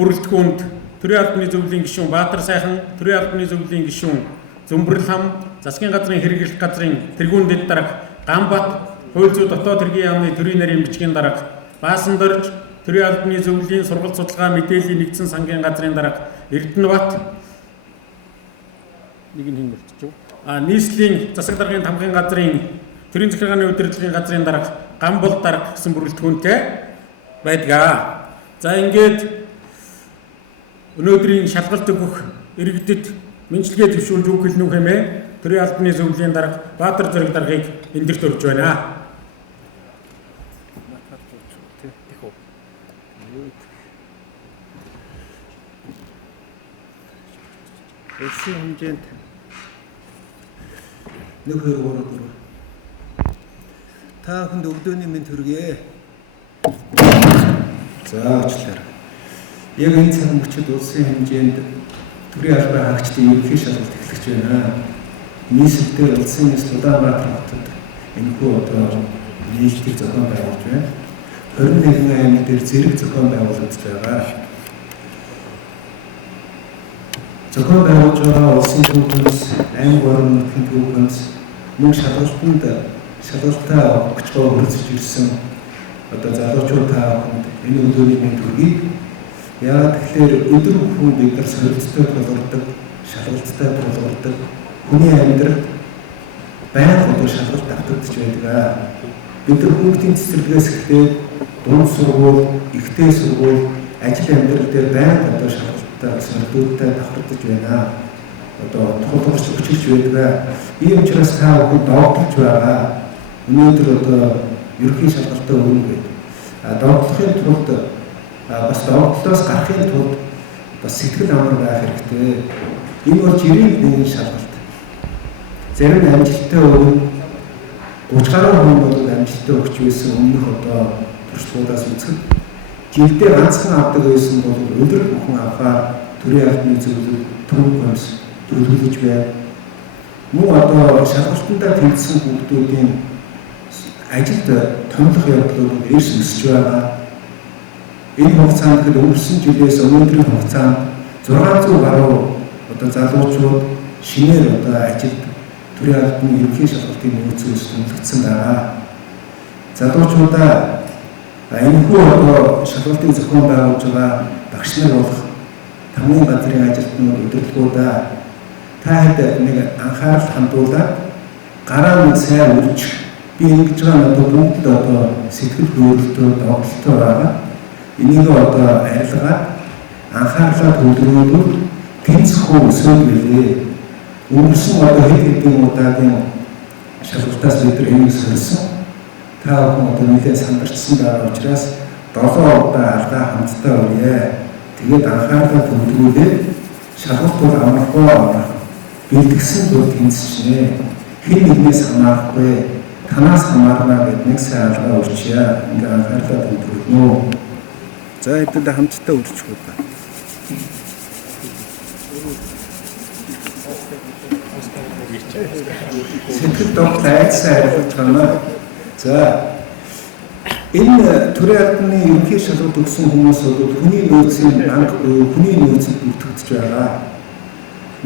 бүрэлдэхүүнд төрийн албаны зөвлөлийн гишүүн Баатар сайхан, төрийн албаны зөвлөлийн гишүүн Зөмбөрл хам, засгийн газрын хэрэглэх газрын тэргүүндэд дарга Ганбат, хууль зүйн дотоод хэргийн яамны төрийн нарийн бичгийн дарга Баасандорж, төрийн албаны зөвлөлийн сургалт судалгаа мэдээллийн нэгдсэн сангийн газрын дарга Эрдэнэбат нэг нь хин болчихв. Нийслэлийн засаг даргын тамгын газрын төрийн захиргааны удирдлагын газрын дарга Гамбол дарга гэсэн бүрэлдэхүүнтэй байдаг. За ингээд өнөөдрийн шалгалт өгөх иргэдэд мэдлэгээ төвшүүлж үг хэлнүү хэмээн төрийн албаны зөвлөлийн дарга Баатар Зориг даргыг эндэрт өргөж байна. Эсийн хэмжээнд 1 2 3 4 та бүхэнд өглөөний мэнд хүргэе. За очлоо. Яг энэ цаг мөчид улсын хэмжээнд төрийн албаны хаагчдын ерөнхий шалгалт эхлэж байна. Нийслэлдээ улсын нийслэл Улаанбаатар хотод энэхүү одоо нийслэл зохион байгуулж байна. 21 аймаг дээр зэрэг зохион байгуулагдж байгаа. Зохион байгуулж байгаа улсын төвхөс, аймаг орон нутгийн төвхөс мөн шалгалтаа өгч хүрэлцэж ирсэн одоо залуучууд та бүхэнд энэ өдрийн мэнд хүргэе. Яагаад тэгэхээр өдөр бүхэн бид нар солилцтой тулгардаг, шалгалттай тулгардаг хүний амьдралд байнга одоо шалгалт давтагдж байдаг. Бид нар хүүхдийн цэцэрлэгээс эхлээд дунд сургууль, ихтэй сургууль, ажил амьдрал дээр байнга одоо шалгалттай солилцтой давтагдж байна. Одоо тулгарч өчрж байдаг. Ийм учраас та бүхэн догтлж байгаа. Өнөөдөр одоо ерөнхий шалгалтаа өгнө гэдэг. Догтлохын тулд бас догтлоос гарахын тулд бас сэтгэл амар байх хэрэгтэй. Энэ бол жирийн нэгэн шалгалт. Зарим амжилттай өгнө 30 гаруй хүн бол амжилттай өгч байсан өмнөх одоо туршлагуудаас үзэхэд жилдээ ганцхан авдаг байсан бол өдөр бүхэн авахаар төрийн албаны зөвлөл төв хэмс төлөвлөж байна. Мөн одоо шалгалтандаа тэнцсэн хүмүүсийн ажилд томлох явдлууд эрс өсөж байгаа. Энэ хугацаанд өнгөрсөн жилээс өнөөдрийн хугацаанд 600 гаруй одоо залуучууд шинээр одоо ажилд төрийн албаны ерөнхий шалгалтын нөөцөөс томилогдсон байгаа. Залуучуудаа энэхүү одоо шалгалтын зохион байгуулж байгаа багш нар болох тамгын газрын ажилтнууд удирдлагуудаа та хэд нэг анхаарал хандуулаад гараа нэг сайн үрж би ингэж байгаа одоо бүгд одоо сэтгэл хөдлөлтөд догтлоо байгаа. Энийг одоо арилгаад анхаарлаа төвлөрүүлээд тэнцэхгүй өсөж билээ. Өнгөрсөн одоо хэд хэдэн удаагийн шалгалтаас бид нар энийг сольсон. Та бүхэн одоо нэлээд сандарчсан байгаа учраас 7 удаа алгаа хамтдаа өрье. Тэгээд анхаарлаа төвлөрүүлээд шалгалт бол амархгүй бэлтгэсэн тул тэнцчихнэ. Хэн нэгнээс хамаарахгүй танаас хамаарна гэдэг нэг сайн алгаа өрчье. Ингээ анхаарлаа төвлөрүүлнэ. За хэдүүлээ хамтдаа өрчих үү. Сэтгэл догт айцсан хариулт байна. За энэ төрийн албаны ерөнхий шалгалт өгсөн хүмүүс бол хүний нөөцийн банк буюу хүний нөөцөд бүртгэж байгаа.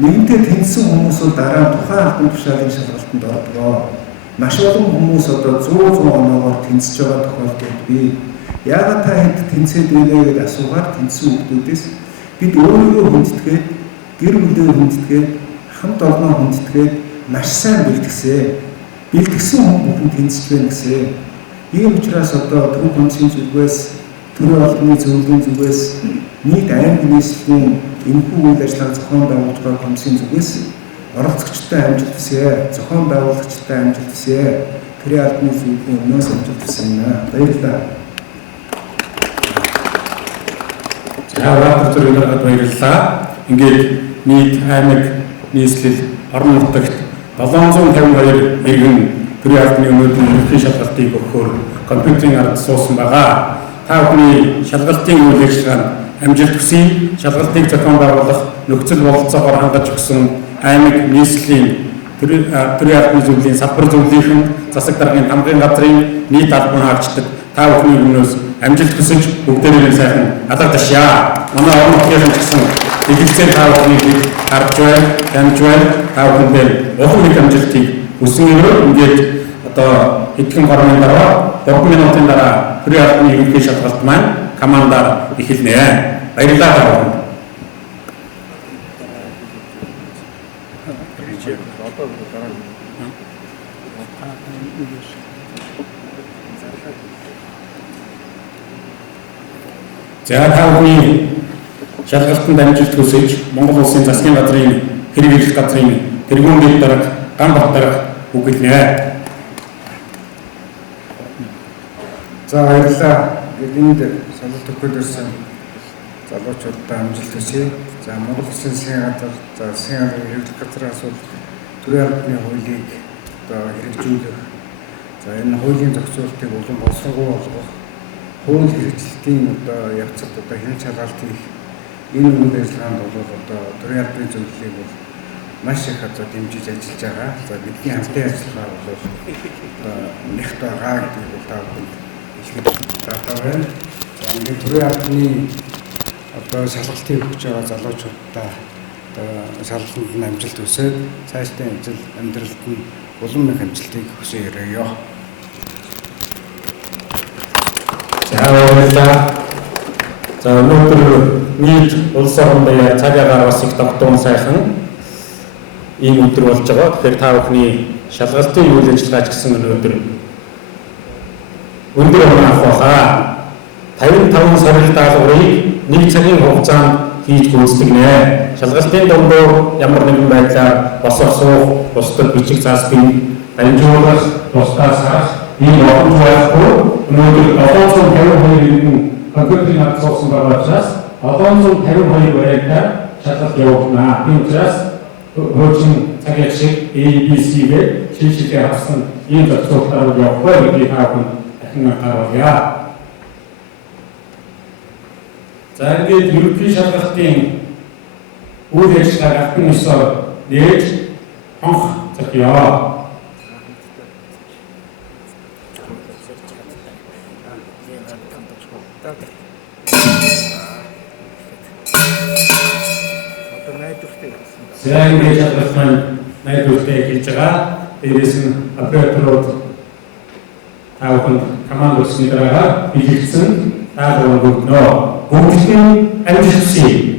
Нэгэнтээ тэнцсэн хүмүүс бол дараа тухайн албан тушаалын шалгалтанд ордог. Маш олон хүмүүс одоо 100 оноогоор тэнцэж байгаа тохиолдолд би яагаад та хэд тэнцээд байна гэж асуугаад тэнцсэн хүмүүсээс бид өөрийгөө хүндэтгээд, гэр бүлээ хүндэтгээд, хамт олноо хүндэтгээд маш сайн бэлтгэсэн хүн бүхэн тэнцэж байна гэсэн. Ийм учраас одоо төв комиссийн зүгээс, төрийн албаны зөвлөлийн зүгээс, нийт аймаг нийслэлийн энэхүү үйл ажиллагааг зохион байгуулж байгаа комиссийн зүгээс оролцогчтой амжилт хүсье, зохион байгуулагчтай амжилт хүсье, төрийн албаны зөвлөлийн өмнөөс амжилт хүсье. Баярлалаа. Баатар Зориг даргад баярлалаа. Ингээд нийт аймаг нийслэл орон нутагт 752 иргэн төрийн албаны өнөөдрийн ерөнхий шалгалтыг өгөхөөр компьютерийн ард суусан байгаа. Та бүхний шалгалтын үйл ажиллагаанд амжилт хүсье. Шалгалтыг зохион байгуулах нөхцөл бололцоогоор хангаж өгсөн аймаг нийслэлийн төрийн албаны зөвлөлийн салбар зөвлөлийн засаг даргын тамгын газрын нийт албан хаагчдад та бүхний өмнөөс амжилт хүсэж бүгдээрээ сайхан алга ташаа. Манай орон нутгийн гэсэн эдгцэн та бүхнийг харж байна, дамж байна. Та бүхэндээ улам их амжилтыг хүсэн өрөө ингээд одоо хэдхэн гаруйн дараа 3 минутын дараа төрийн албаны ерөнхий шалгалт маань командаар эхэлнэ. Баярлалаа та бүхэнд. За та бүхний шалгалтанд амжилт хүсэж Монгол Улсын засгийн газрын хэрэг эрх газрын тэргүүн дэд дарга Ганбат дарга үгэлнэ. За баярлалаа. Энд сонирхол төгөөд ирсэн залуучуудаа амжилт хүсье. За Монгол Улсын засгийн газар, за засгийн газрын хэрэглэх газраас бол төрийн албаны хуулийг одоо хэрэгжүүлэх, за энэ хуулийн зохицуултыг улам боловсронгуй болгох, хууль хэрэгжилтийн одоо явцад одоо хэн шалгалт хийх энэ үйл ажиллагаанд бол одоо төрийн албаны зөвлөлийг бол маш их одоо дэмжиж ажиллаж байгаа. За бидний хамтын ажиллагаа бол нэгт байгаа гэдгийг бол та бүхэнд хэлэхэд таатай байна. За ингээд төрийн албаны одоо шалгалтыг өгч байгаа залуучуудаа одоо шалгалтанд нь амжилт хүсээд цаашдын ажил амьдралд нь улам их амжилтыг хүсье өрөөё. За баярлалаа. За өнөөдөр нийт улс орон даяар цаг агаар бас их тогтмол сайхан ийм өдөр болж байгаа. Тэгэхээр та бүхний шалгалтын үйл ажиллагаа ч гэсэн өнөөдөр өндөр амнах баха 55 сарын даалгаврыг 1 цагийн хугацаанд хийж гүйцэтгэнэ. Шалгалтын дундуур ямар нэгэн байдлаар босох суух, бусдад бичиг заасдын амжуулах, тусгаас харах ийм олон зүйлгүй өнөөдөр 752 компьютерийн хад суусан байгаа учраас 752 вариантаар шалгалт явуулна. Тийм учраас хуучин цагийн шиг ABC-гээр шийдвэрлэлээ харсан ийм зохицуулалтаар явахгүй гэдгийг та бүхэн дахин анхааруулъя. За ингээд ерөнхий шалгалтын үйл ажиллагааг албан ёсоор нээж онх зохиё. За ингээд шалгалт маань найдвартай хийж байгаа. Дээрээс нь операторууд та бүхэнд команд өгсөний дараа бэлэгдсэн даалгавар өгнө. Бүгдийн амжилт хүсье.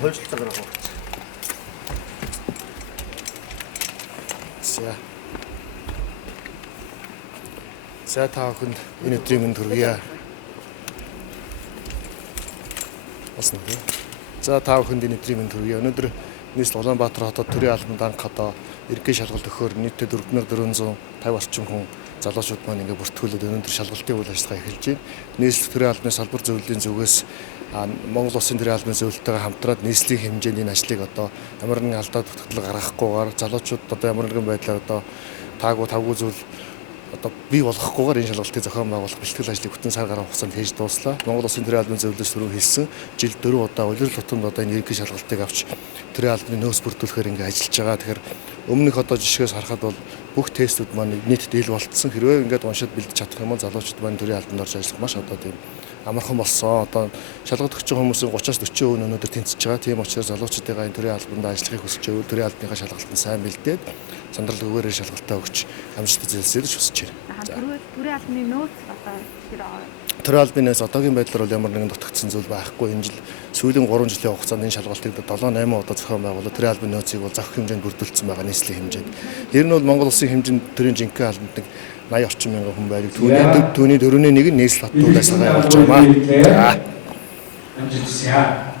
Хойшлцаагаар авах. За та бүхэнд энэ өдрийн мэнд хүргье. Басна. За та бүхэнд энэ өдрийн мэнд хүргье. Өнөөдөр нийслэл Улаанбаатар хотод төрийн албанд анх одоо ерөнхий шалгалт өгөхөөр нийтдээ 4450 орчим хүн залуучууд маань ингээ бүртгүүлээд өнөөдөр шалгалтын үйл ажиллагаа эхэлж байна. Нийслэл төрийн албаны салбар зөвлөлийн зүгээс Монгол Улсын төрийн албаны зөвлөлтөйгээ хамтраад нийслэлийн хэмжээнд энэ ажлыг одоо ямар нэгэн алдаа тогтолцоо гаргахгүйгээр залуучууд одоо ямар нэгэн байдлаар одоо тавгүй зүйл одоо бий болгохгүйгээр энэ шалгалтыг зохион байгуулах бэлтгэл ажлыг бүтэн сар гаруй хугацаанд хийж дууслаа. Монгол Улсын төрийн албаны зөвлөлөөс түрүү хэлсэн жил 4 удаа улирал тутамд одоо энэ ерөнхий шалгалтыг авч төрийн албаны нөөц бүрдүүлэхээр ингээ ажиллаж байгаа. Тэгэхээр өмнөх одоо жишгээс харахад бол бүх тестүүд маань нийт дийл болтсон. Хэрвээ ингээд уншаад бэлдэж чадах юм бол залуучууд маань төрийн албанд орж ажиллах маш одоо тийм амархан болсон. Одоо шалгалт өгч байгаа хүмүүсийн 30-аас 40% нь өнөөдөр тэнцэж байгаа. Тийм учраас залуучуудын энэ төрийн албанд ажиллахыг хүсэж байвал төрийн албаныхаа шалгалтанд сайн бэлдээд сандрал өгөөрэй шалгалтаа өгч амжилттай зэлсээр хүсэж байна. Төрийн албаны нөөц одоо тэр төрийн албаны нөөц одоогийн байдлаар бол ямар нэгэн дутагдсан зүйл байхгүй. Энэ жил сүүлийн 3 жилийн хугацаанд энэ шалгалтыг 7-8 удаа зохион байгуулаад төрийн албаны нөөцийг бол зохих хэмжээнд бүрдүүлсэн байгаа нийслэлийн хэмжээнд. Ер нь бол Монгол улсын хэмжээнд төрийн жинхэнэ албанд 80 орчим мянган хүн байдаг. Түүний 4-ний 1 нь нийслэл хот төлөөс байгаа явуулж байгаа. Амжилт хүсье.